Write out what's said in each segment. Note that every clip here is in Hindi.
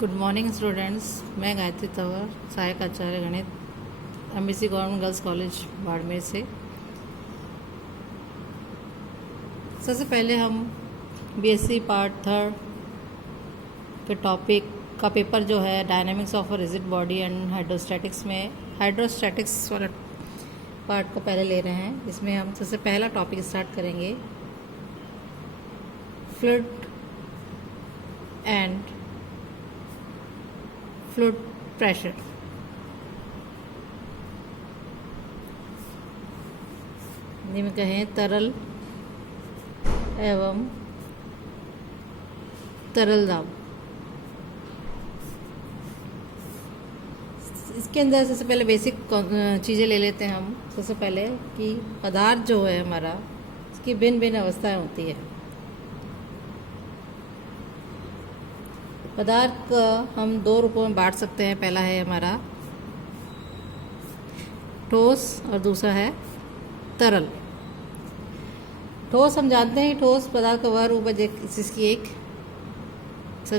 Good morning students. मैं गायत्री तंवर, सहायक आचार्य गणित, MBC government girls college Barmer से। सबसे पहले हम बीएससी पार्ट 3 के टॉपिक का पेपर जो है dynamics of a rigid body and hydrostatics में हाइड्रोस्टैटिक्स वाला पार्ट को पहले ले रहे हैं। इसमें हम सबसे पहला टॉपिक स्टार्ट करेंगे, fluid and fluid pressure. Hindi में कहें तरल एवं तरल दाब। इसके अंदर सबसे पहले बेसिक चीज़ें ले लेते हैं हम। सबसे पहले कि पदार्थ जो है हमारा, इसकी भिन्न भिन्न अवस्थाएं होती है। पदार्थ को हम दो रूपों में बांट सकते हैं। पहला है हमारा ठोस और दूसरा है तरल। ठोस हम जानते हैं, ठोस पदार्थ का वह रूप है जिसकी एक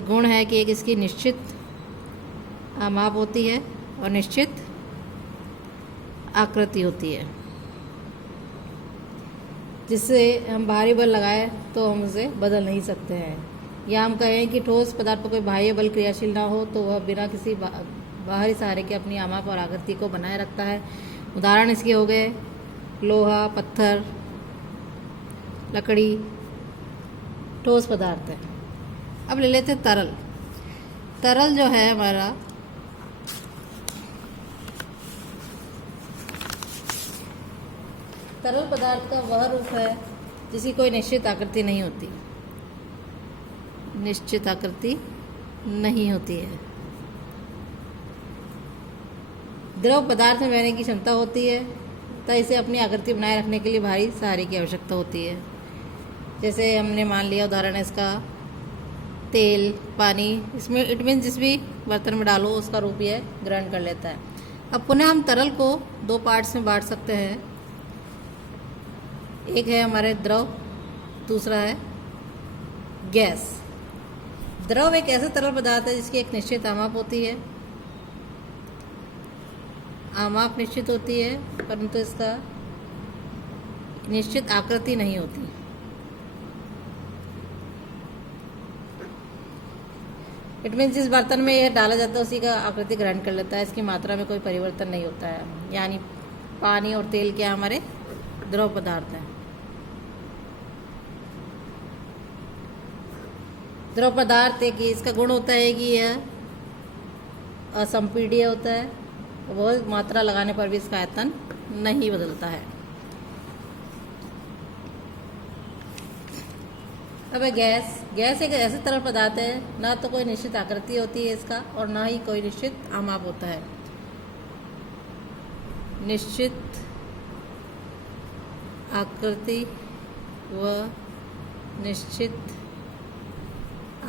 गुण है कि एक इसकी निश्चित माप होती है और निश्चित आकृति होती है, जिससे हम भारी बल लगाए तो हम उसे बदल नहीं सकते हैं। या हम कहें कि ठोस पदार्थ पर कोई बाह्य बल क्रियाशील ना हो तो वह बिना किसी बाहरी सहारे के अपनी आमाप और आकृति को बनाए रखता है। उदाहरण इसके हो गए लोहा, पत्थर, लकड़ी, ठोस पदार्थ है। अब ले लेते हैं तरल। तरल जो है हमारा, तरल पदार्थ का वह रूप है जिसकी कोई निश्चित आकृति नहीं होती। निश्चित आकृति नहीं होती है। द्रव पदार्थ में बहने की क्षमता होती है, तो इसे अपनी आकृति बनाए रखने के लिए भारी सहारे की आवश्यकता होती है। जैसे हमने मान लिया उदाहरण है इसका तेल, पानी। इसमें इट मीन जिस भी बर्तन में डालो उसका रूप यह ग्रहण कर लेता है। अब पुनः हम तरल को दो पार्ट्स में बांट सकते हैं। एक है हमारे द्रव, दूसरा है गैस। द्रव एक ऐसा तरल पदार्थ है जिसकी एक निश्चित आमाप होती है। आमाप निश्चित होती है परंतु इसका निश्चित आकृति नहीं होती। इट मीन्स जिस बर्तन में यह डाला जाता है उसी का आकृति ग्रहण कर लेता है। इसकी मात्रा में कोई परिवर्तन नहीं होता है। यानी पानी और तेल क्या हमारे द्रव पदार्थ हैं। द्रव पदार्थ एक इसका गुण होता है कि यह असंपीड्य होता है। बहुत मात्रा लगाने पर भी इसका आयतन नहीं बदलता है। अब है गैस। गैस एक ऐसा तरल पदार्थ है, ना तो कोई निश्चित आकृति होती है इसका और ना ही कोई निश्चित आमाप होता है। निश्चित आकृति व निश्चित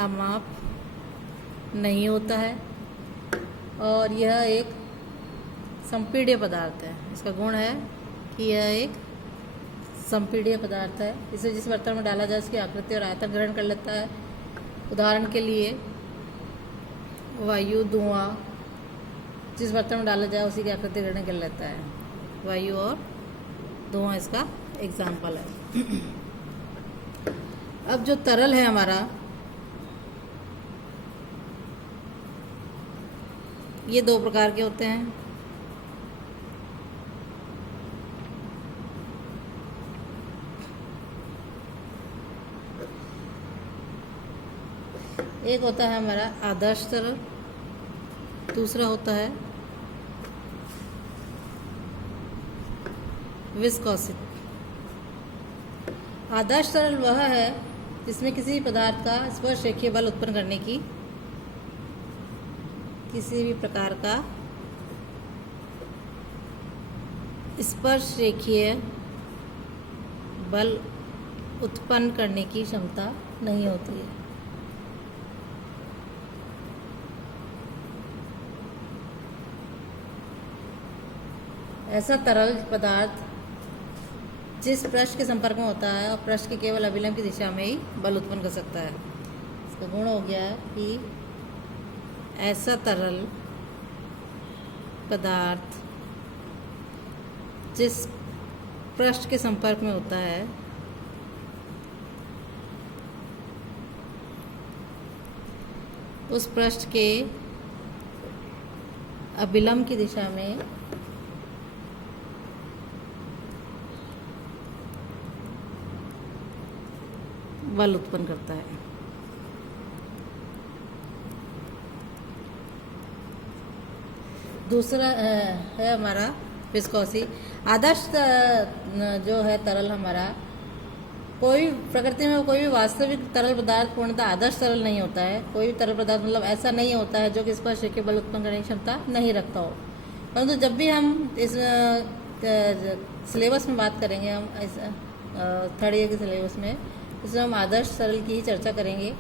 आमाप नहीं होता है और यह एक संपीड्य पदार्थ है। इसका गुण है कि यह एक संपीड्य पदार्थ है। इसे जिस बर्तन में डाला जाए उसकी आकृति और आयतन ग्रहण कर लेता है। उदाहरण के लिए वायु, धुआं, जिस बर्तन में डाला जाए उसी की आकृति ग्रहण कर लेता है। वायु और धुआं इसका एग्जाम्पल है। अब जो तरल है हमारा, ये दो प्रकार के होते हैं। एक होता है हमारा आदर्श तरल, दूसरा होता है विस्कोसिस। आदर्श तरल वह है जिसमें किसी पदार्थ का स्पर्श रेखीय बल उत्पन्न करने की किसी भी प्रकार का स्पर्श रेखीय बल उत्पन्न करने की क्षमता नहीं होती है। ऐसा तरल पदार्थ जिस पृष्ठ के संपर्क में होता है और पृष्ठ के केवल अभिलंब की दिशा में ही बल उत्पन्न कर सकता है। इसका गुण हो गया है कि ऐसा तरल पदार्थ जिस पृष्ठ के संपर्क में होता है उस पृष्ठ के अभिलंब की दिशा में बल उत्पन्न करता है। दूसरा है हमारा विस्कोसी। आदर्श जो है तरल हमारा, कोई प्रकृति में कोई भी वास्तविक तरल पदार्थ पूर्णतः आदर्श तरल नहीं होता है। कोई भी तरल पदार्थ मतलब ऐसा नहीं होता है जो कि स्पर्श के बल उत्पन्न करने की क्षमता नहीं रखता हो। परंतु जब भी हम इस सिलेबस में बात करेंगे, हम इस थर्ड ईयर के सिलेबस में, इसमें हम आदर्श तरल की ही चर्चा करेंगे।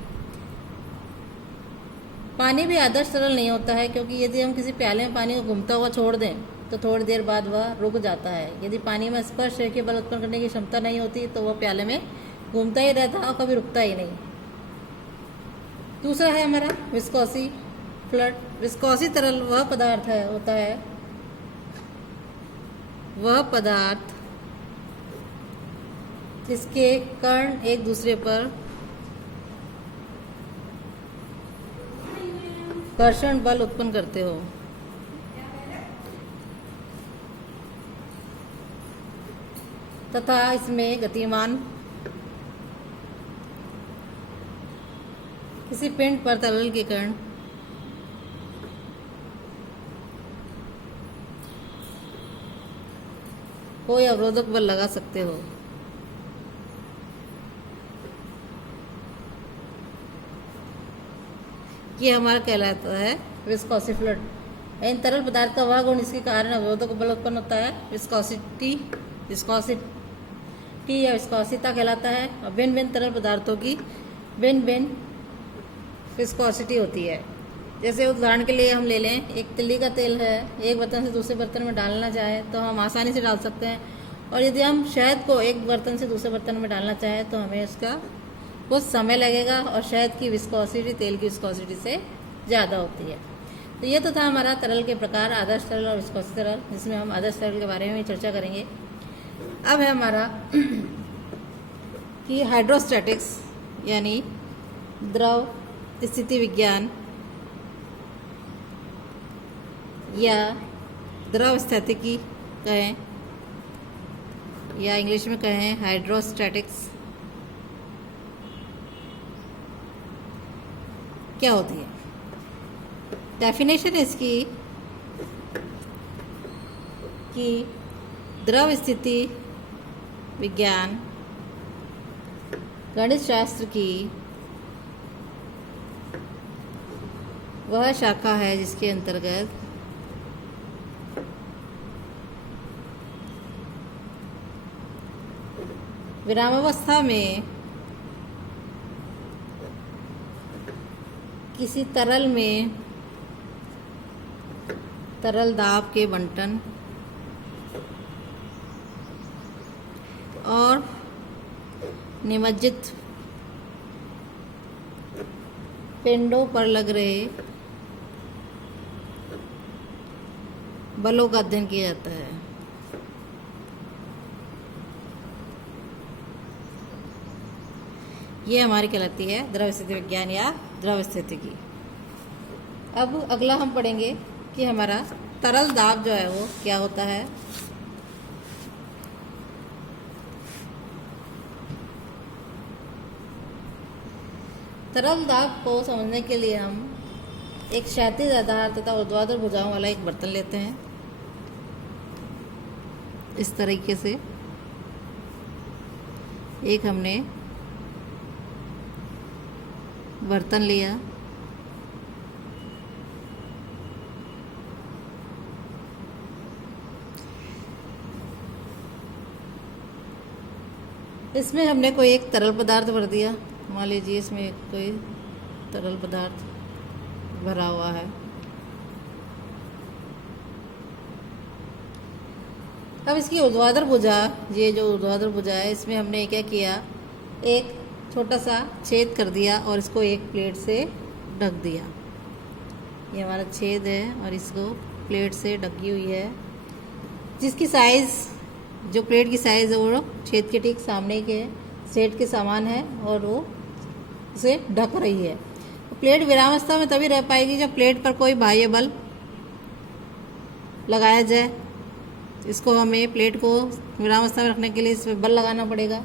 पानी भी आदर्श तरल नहीं होता है, क्योंकि यदि हम किसी प्याले में पानी को घूमता हुआ छोड़ दें तो थोड़ी देर बाद वह रुक जाता है। यदि पानी में स्पर्श के बल उत्पन्न करने की क्षमता नहीं होती तो वह प्याले में घूमता ही रहता और कभी रुकता ही नहीं। दूसरा है हमारा विस्कोसी फ्लूइड। विस्कोसी तरल वह पदार्थ होता है, वह पदार्थ जिसके कण एक दूसरे पर घर्षण बल उत्पन्न करते हो। तथा इसमें गतिमान किसी पिंड पर तरल के कण कोई अवरोधक बल लगा सकते हो। ये हमारा कहलाता है विस्कोसी फ्लूइड। इन तरल पदार्थ का वह गुण इसके कारण अवरोधक बल उत्पन्न होता है, विस्कोसिटी या विस्कोसिता कहलाता है। और भिन्न भिन्न तरल पदार्थों की भिन्न भिन्न विस्कोसिटी होती है। जैसे उदाहरण के लिए हम ले लें, एक तिल्ली का तेल है, एक बर्तन से दूसरे बर्तन में डालना चाहे तो हम आसानी से डाल सकते हैं, और यदि हम शहद को एक बर्तन से दूसरे बर्तन में डालना चाहे तो हमें उसका कुछ समय लगेगा, और शहद की विस्कोसिटी तेल की विस्कोसिटी से ज़्यादा होती है। तो ये तो था हमारा तरल के प्रकार, आदर्श तरल और विस्कोसी तरल, जिसमें हम आदर्श तरल के बारे में चर्चा करेंगे। अब है हमारा कि हाइड्रोस्टैटिक्स यानी द्रव स्थिति विज्ञान या द्रव स्थितिकी कहें, या इंग्लिश में कहें हाइड्रोस्टैटिक्स, क्या होती है। डेफिनेशन इसकी कि द्रव स्थिति विज्ञान गणित शास्त्र की वह शाखा है जिसके अंतर्गत विरामावस्था में किसी तरल में तरल दाब के बंटन और निमज्जित पिंडों पर लग रहे बलों का अध्ययन किया जाता है। ये हमारी कहलाती है द्रव स्थिति विज्ञान या द्रव स्थितिकी। अब अगला हम पढ़ेंगे कि हमारा तरल दाब जो है वो क्या होता है। तरल दाब को समझने के लिए हम एक क्षैतिज आधार तथा ऊर्ध्वाधर भुजाओं वाला एक बर्तन लेते हैं। इस तरीके से एक हमने बर्तन लिया, इसमें हमने कोई एक तरल पदार्थ भर दिया। मान लीजिए इसमें कोई तरल पदार्थ भरा हुआ है। अब इसकी ऊर्ध्वाधर भुजा, ये जो ऊर्ध्वाधर भुजा है, इसमें हमने क्या किया, एक छोटा सा छेद कर दिया और इसको एक प्लेट से ढक दिया। ये हमारा छेद है और इसको प्लेट से ढकी हुई है, जिसकी साइज़, जो प्लेट की साइज़ है वो छेद के ठीक सामने के छेद के समान है और वो उसे ढक रही है। तो प्लेट विरामावस्था में तभी रह पाएगी जब प्लेट पर कोई बाह्य बल लगाया जाए। इसको हमें प्लेट को विरामावस्था में रखने के लिए इसमें बल लगाना पड़ेगा।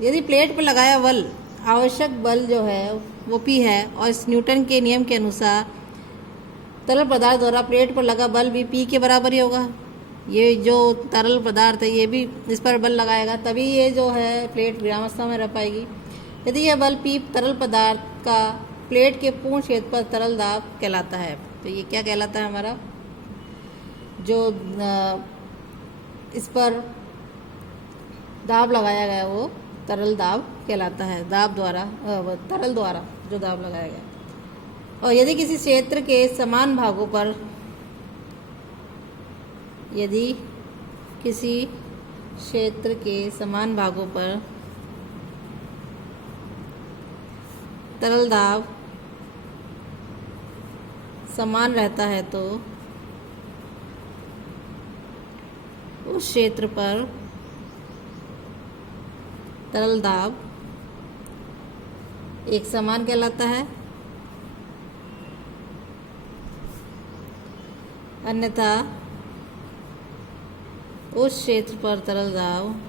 यदि प्लेट पर लगाया बल, आवश्यक बल जो है वो P है और इस न्यूटन के नियम के अनुसार तरल पदार्थ द्वारा प्लेट पर लगा बल भी P के बराबर ही होगा। ये जो तरल पदार्थ है ये भी इस पर बल लगाएगा, तभी ये जो है प्लेट विरामावस्था में रह पाएगी। यदि यह बल P तरल पदार्थ का प्लेट के पूर्ण छेद पर तरल दाब कहलाता है। तो ये क्या कहलाता है, हमारा जो इस पर दाब लगाया गया वो तरल दाब कहलाता है। दाब द्वारा तरल द्वारा जो दाब लगाया गया। और यदि किसी क्षेत्र के समान भागों पर, यदि किसी क्षेत्र के समान भागों पर तरल दाब समान रहता है तो उस क्षेत्र पर तरल दाब एक समान कहलाता है। अन्यथा उस क्षेत्र पर तरल दाब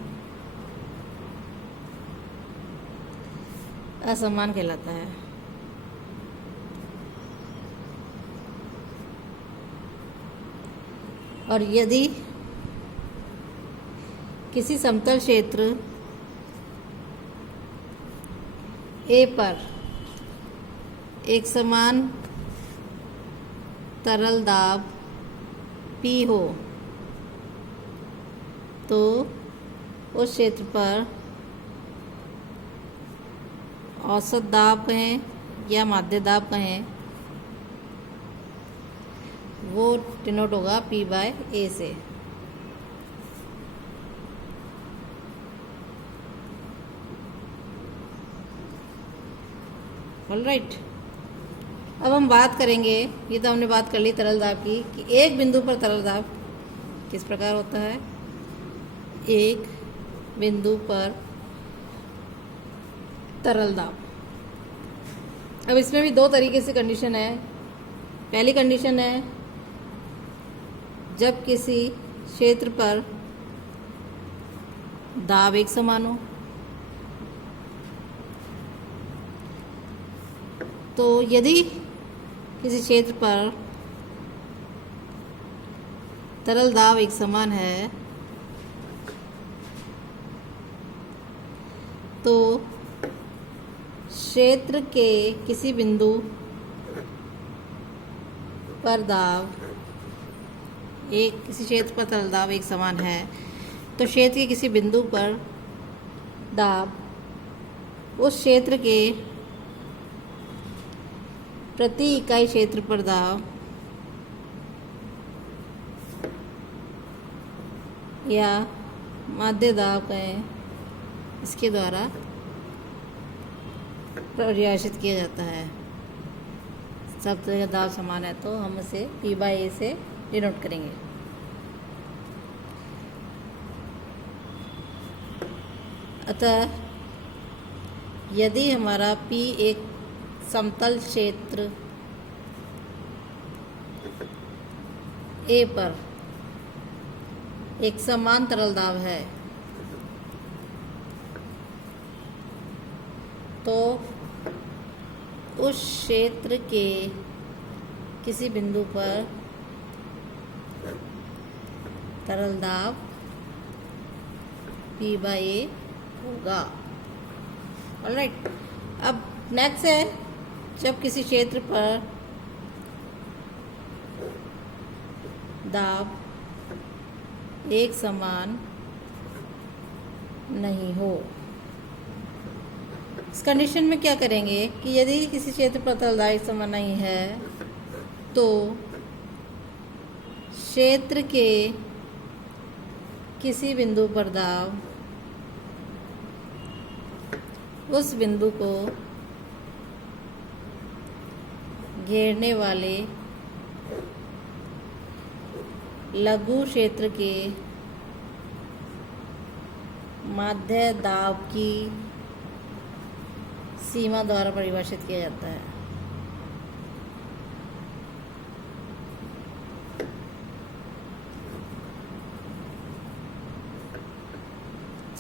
असमान कहलाता है। और यदि किसी समतल क्षेत्र A पर एक समान तरल दाब P हो तो उस क्षेत्र पर औसत दाब कहें या माध्य दाब कहें, वो डिनोट होगा P/A से। ऑलराइट, अब हम बात करेंगे, ये तो हमने बात कर ली तरल दाब की, कि एक बिंदु पर तरल दाब किस प्रकार होता है। एक बिंदु पर तरल दाब, अब इसमें भी दो तरीके से कंडीशन है। पहली कंडीशन है जब किसी क्षेत्र पर दाब एक समान हो, तो यदि किसी क्षेत्र पर तरल दाब एक समान है तो क्षेत्र के किसी बिंदु पर दाब किसी क्षेत्र पर तरल दाब एक समान है तो क्षेत्र के किसी बिंदु पर दाब उस क्षेत्र के प्रति इकाई क्षेत्र पर दाब या माध्य दाब कहें, इसके द्वारा परिभाषित किया जाता है। सब तरह का दाब समान है तो हम इसे P/A से डिनोट करेंगे। अतः यदि हमारा P एक समतल क्षेत्र A पर एक समान तरल दाब है तो उस क्षेत्र के किसी बिंदु पर तरल दाब P/A होगा। ऑलराइट, अब नेक्स्ट है जब किसी क्षेत्र पर दाब एक समान नहीं हो। इस कंडीशन में क्या करेंगे कि यदि किसी क्षेत्र पर तरल दाब एक समान नहीं है तो क्षेत्र के किसी बिंदु पर दाब उस बिंदु को घेरने वाले लघु क्षेत्र के माध्य दाब की सीमा द्वारा परिभाषित किया जाता है।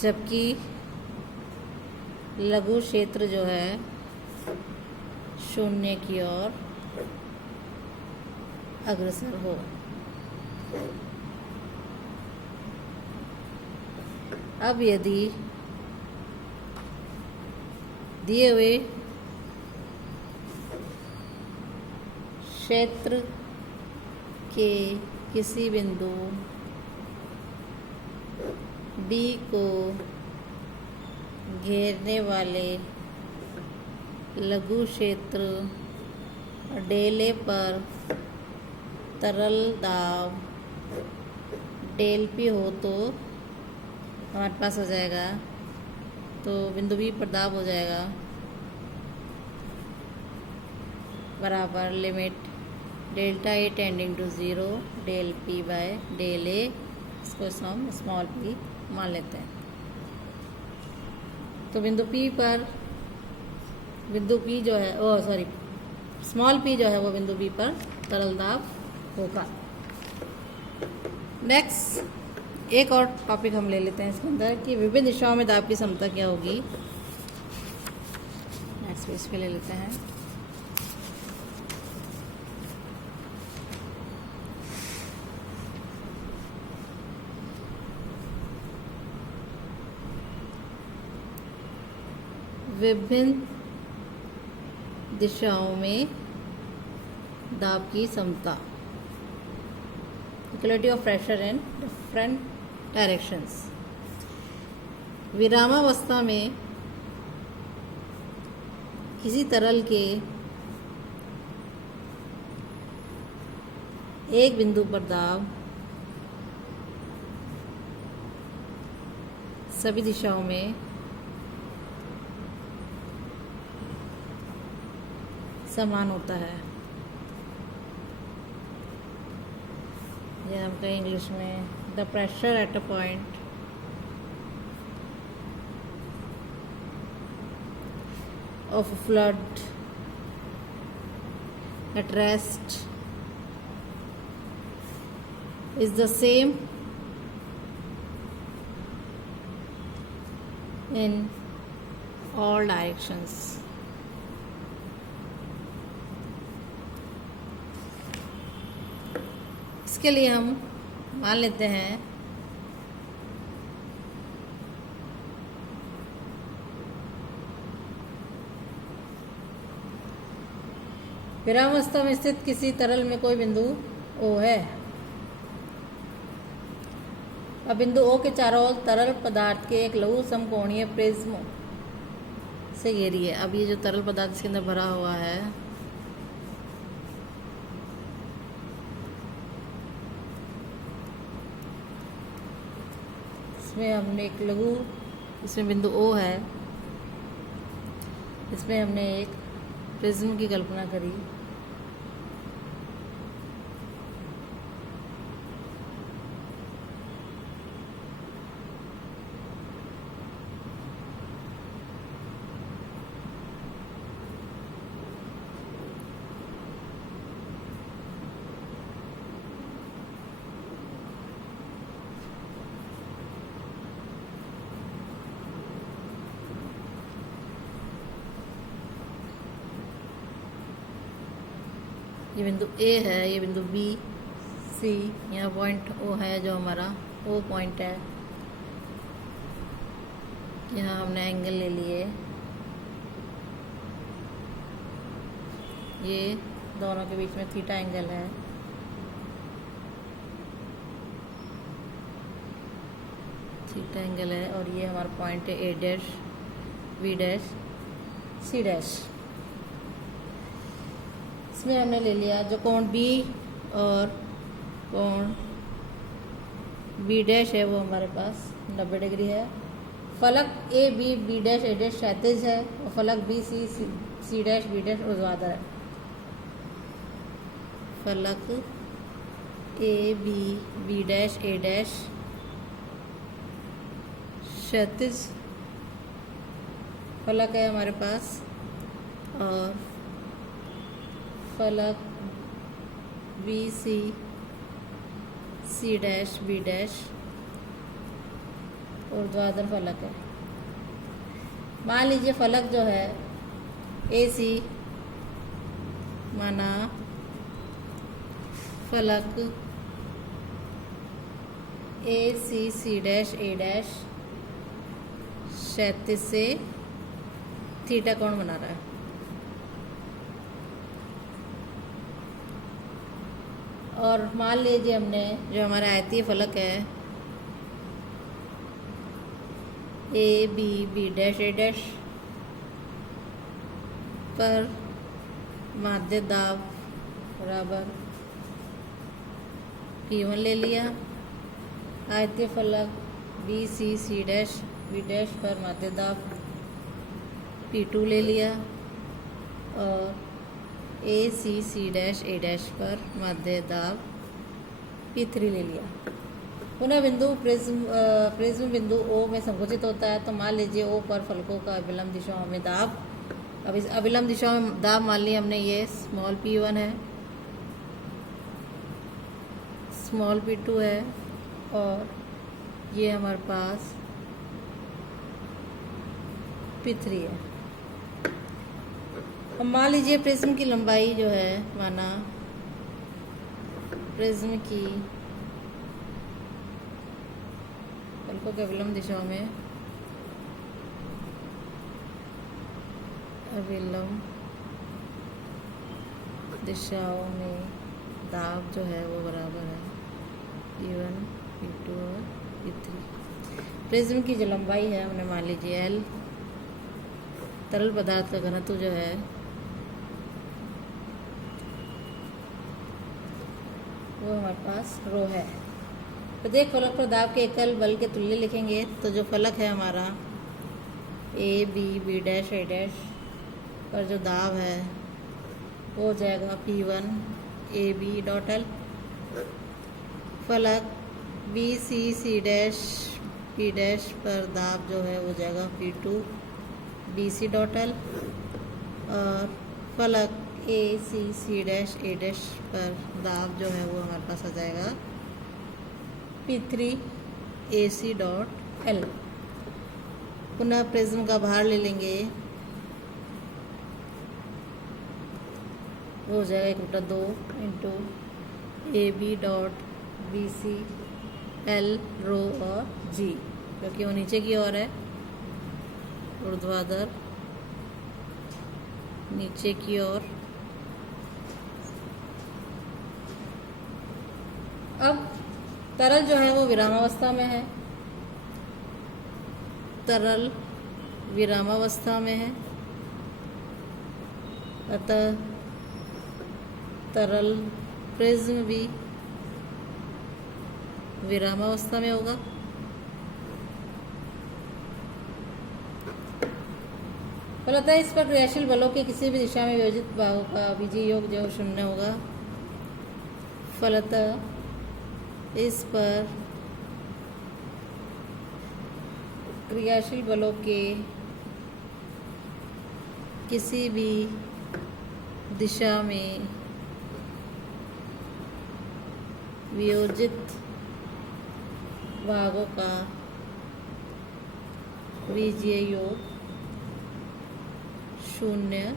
जबकि लघु क्षेत्र जो है शून्य की ओर अग्रसर हो। अब यदि दिए हुए क्षेत्र के किसी बिंदु D को घेरने वाले लघु क्षेत्र डेल A पर तरल दाब डेल P हो तो हमारे पास हो जाएगा, तो बिंदु B पर दाब हो जाएगा बराबर limit delta A tending to 0 del P by del A, इसको हम स्मॉल p मान लेते हैं। तो बिंदु P जो है स्मॉल p जो है वो बिंदु B पर तरल दाब होगा। नेक्स्ट एक और टॉपिक हम ले लेते हैं इसके अंदर कि विभिन्न दिशाओं में दाब की समता क्या होगी। नेक्स्ट पेज पे ले लेते हैं। विभिन्न दिशाओं में दाब की समता, equality of pressure in different directions. विरामावस्था में किसी तरल के एक बिंदु पर दाब सभी दिशाओं में समान होता है। ये हम कहें इंग्लिश में the pressure at a point of flood at rest is the same in all directions. इसके लिए हम मान लेते हैं विरामावस्था में स्थित किसी तरल में कोई बिंदु O है। अब बिंदु O के चारों ओर तरल पदार्थ के एक लघु समकोणीय प्रिज्म से घेरी है। अब ये जो तरल पदार्थ इसके अंदर भरा हुआ है इसमें हमने एक लघु, इसमें बिंदु O है, इसमें हमने एक प्रिज्म की कल्पना करी। ये बिंदु A है, ये बिंदु B, C, यहाँ पॉइंट O है जो हमारा O पॉइंट है। यहाँ हमने एंगल ले लिए, ये दोनों के बीच में थीटा एंगल है। थीटा एंगल है और ये हमारा पॉइंट है A dash, B dash, C dash. इसमें हमने ले लिया जो कोण B और कोण B डैश है वो हमारे पास 90 डिग्री है। फलक A B dash A dash क्षैतिज है और फलक B C dash B dash ऊर्ध्वाधर है। फलक A B B dash A dash क्षैतिज फलक है हमारे पास, और फलक B C C dash B dash ऊर्ध्वाधर फलक है। मान लीजिए फलक जो है ए सी, माना फलक ए सी सी डैश ए डैश क्षैतिज से थीटा कोण बना रहा है। और मान लीजिए हमने जो हमारा आयतीय फलक है A B B dash A dash पर माध्य दाब बराबर P1 ले लिया। आयतीय फलक B C C dash B dash पर माध्य दाब P2 ले लिया, और ए सी सी डैश ए डैश पर माध्य दाब P3 ले लिया। पुनः बिंदु प्रिज्म बिंदु O में संकुचित होता है, तो मान लीजिए O पर फलकों का अभिलंब दिशाओं में दाब, अब इस अभिलंब दिशाओं में दाब मान लिया हमने, ये स्मॉल p1 है, स्मॉल p2 है, और ये हमारे पास p3 है। अब मान लीजिए प्रिज्म की लंबाई जो है, माना प्रिज्म की फलकों के अभिलंब दिशाओं में दाब जो है वो बराबर है P1 P2 और P3। प्रिज्म की जो लंबाई है हमने मान लीजिए L, तरल पदार्थ का घनत्व जो है वो हमारे पास रो है। प्रत्येक फलक पर दाब के एकल बल के तुल्य लिखेंगे, तो जो फलक है हमारा A B B dash A dash पर जो दाब है वो हो जाएगा P1 A B dot L. फलक B C C dash B dash पर दाब जो है वो हो जाएगा P2 B C dot L, और फलक ए सी सी डैश ए डैश पर दाब जो है वो हमारे पास आ जाएगा P3 A C dot L. पुनः प्रिज्म का भार ले लेंगे, वो हो जाएगा 1/2 into A B dot B C L rho और जी, क्योंकि वो नीचे की ओर है, ऊर्ध्वाधर नीचे की ओर। अब तरल जो है वो विरामावस्था में है, तरल विरामावस्था में है, अतः तरल प्रिज्म भी विरामावस्था में होगा। फलतः इस पर क्रियाशील बलों के किसी भी दिशा में वियोजित भागों का बीजीय योग जो 0 होगा। फलतः इस पर क्रियाशील बलों के किसी भी दिशा में वियोजित भागों का बीजीय योग 0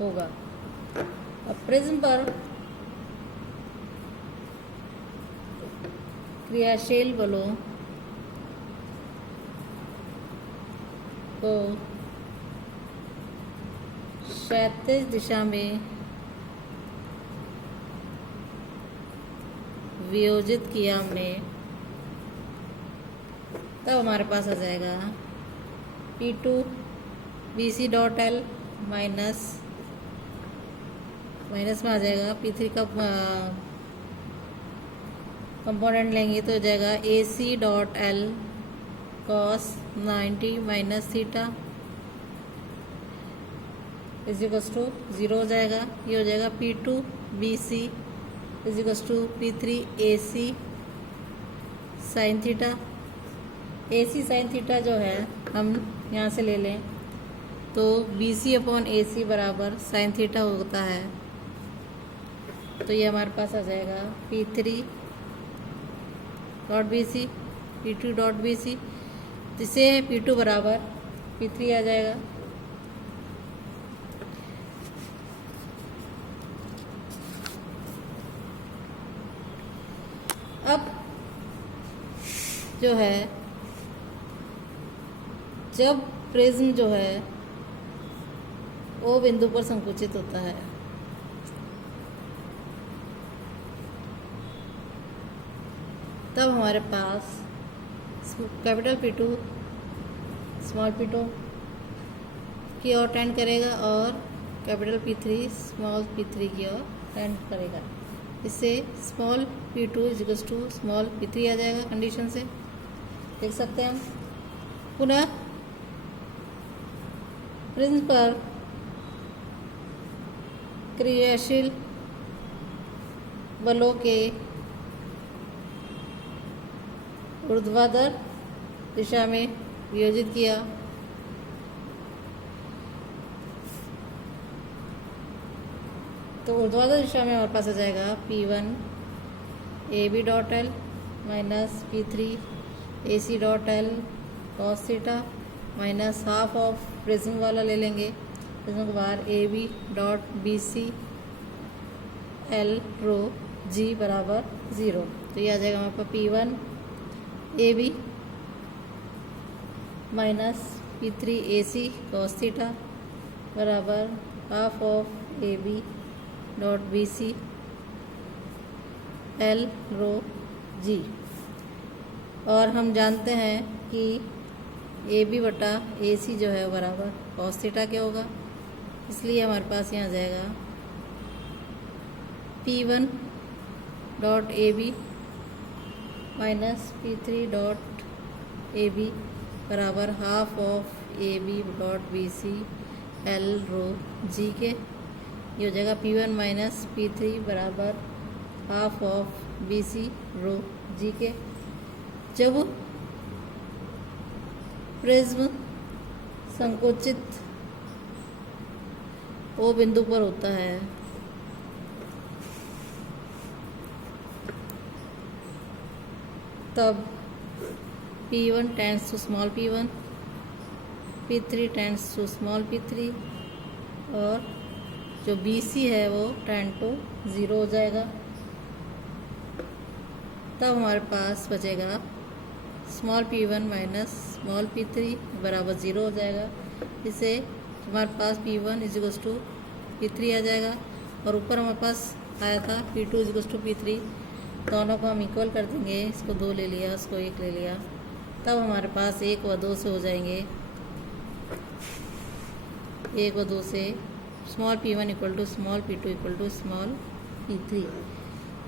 होगा। अब प्रिज्म पर क्रियाशील बलों को क्षैतिज दिशा में वियोजित किया हमने, तब हमारे पास आ जाएगा P2 BC dot L minus में आ जाएगा P3 का कंपोनेंट लेंगे तो हो जाएगा AC dot L cos 90 minus theta is equals to 0 हो जाएगा। ये हो जाएगा P2 BC is equals to P3 AC sine theta. AC sine theta जो है हम यहाँ से ले लें तो BC अपॉन AC बराबर साइन थीटा होता है, तो ये हमारे पास आ जाएगा P3 dot BC P2 dot BC, जिससे P2 बराबर P3 आ जाएगा। अब जो है जब प्रिज्म जो है O बिंदु पर संकुचित होता है तब हमारे पास कैपिटल P2 स्मॉल P2 की ओर टेंड करेगा और कैपिटल P3 स्मॉल P3 की ओर टेंड करेगा। इससे small P2 is equals to small P3 आ जाएगा। कंडीशन से देख सकते हैं हम। पुनः प्रिज्म पर क्रियाशील बलों के ऊर्ध्वाधर दिशा में वियोजित किया तो ऊर्ध्वाधर दिशा में हमारे पास आ जाएगा P1 AB dot L minus P3 AC dot L cos theta minus half of prism वाला ले लेंगे। प्रिज्म के बाहर AB dot BC L rho G बराबर 0, तो ये आ जाएगा हमारे पास P1 AB minus P3 AC cos theta बराबर half of AB dot BC L rho G। और हम जानते हैं कि AB बटा AC जो है बराबर कॉस थीटा के होगा, इसलिए हमारे पास यहाँ आ जाएगा P1 dot AB minus P3 dot AB बराबर half of AB dot BC L rho G के। ये हो जाएगा P1 माइनस P3 बराबर half of BC rho G के। जब प्रिज्म संकुचित O बिंदु पर होता है तब P1 tends to small P1, P3 tends to small P3 और जो BC है वो टेंड टू 0 हो जाएगा। तब हमारे पास बचेगा small P1 minus small P3 बराबर 0 हो जाएगा। इससे हमारे पास P1 is equals to P3 आ जाएगा और ऊपर हमारे पास आया था P2 is equals to P3। दोनों को हम इक्वल कर देंगे, इसको 2 ले लिया, इसको 1 ले लिया, तब हमारे पास 1 व 2 से हो जाएंगे। 1 व 2 से small P1 equal to small P2 equal to small P3,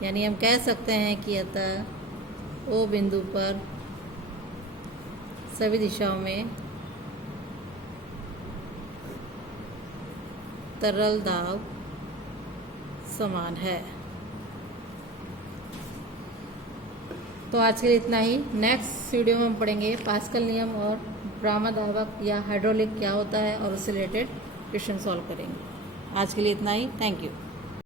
यानी हम कह सकते हैं कि अतः O बिंदु पर सभी दिशाओं में तरल दाब समान है। तो आज के लिए इतना ही। नेक्स्ट वीडियो में हम पढ़ेंगे पास्कल नियम और भ्रामक या हाइड्रोलिक क्या होता है और उससे रिलेटेड क्वेश्चन सॉल्व करेंगे। आज के लिए इतना ही। Thank you.